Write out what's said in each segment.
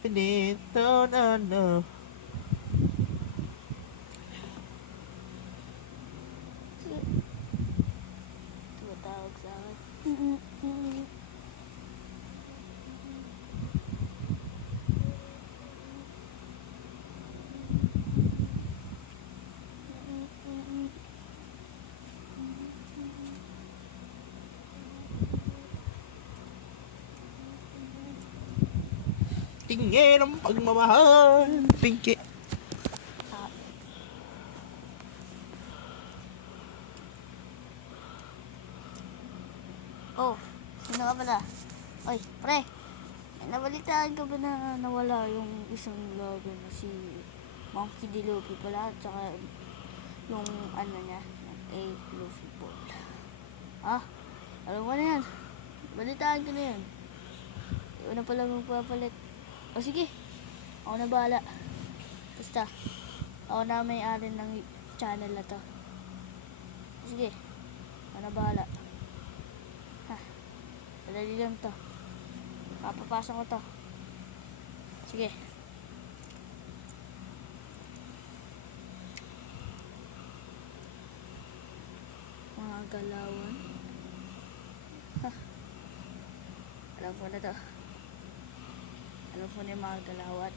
Pinito na no. Tumatawag sa akin. Tingin ang pagmamahal. Pinky. Oh, sino ka pala? Oy, pre. Nabalitaan ka ba na nawala yung isang vlogger na si Monkey D. Luffy pala at saka yung ano niya, yung A. Luffy Ball. Ah, alam mo na yan. Balitaan ko na yan. Ikaw na pala magpapalit. O sige, ako na bahala. Basta, ako na may-ari ng channel na to. Sige, ako na bahala. Ha, madali lang to. Papapasok ko to. Sige. Mga galawan. Ha. Alam ko na to. Alam ko na yung mga galawan.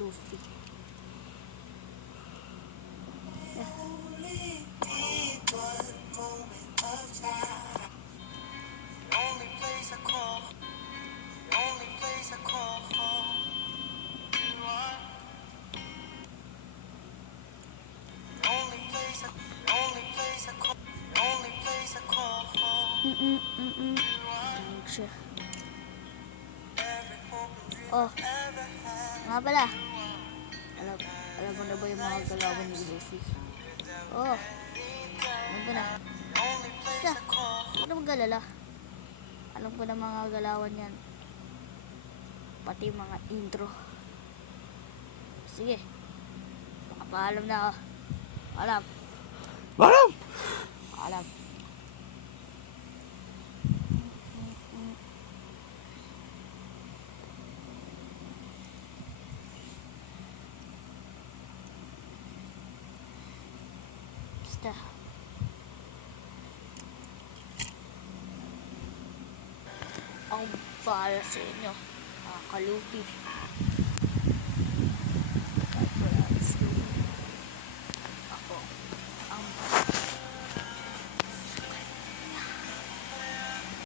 Luffy. Yeah. Siya. Oh, nga pala. Alam mo na ba yung mga galawan ni Luffy? Oh, alam ko na. Basta, huwag na mag-alala. Alam ko na mga galawan yan. Pati mga intro. Sige, makapaalam na ako. Alam. Alam! Alam. Basta. Ang bahala sa inyo, mga kalupi.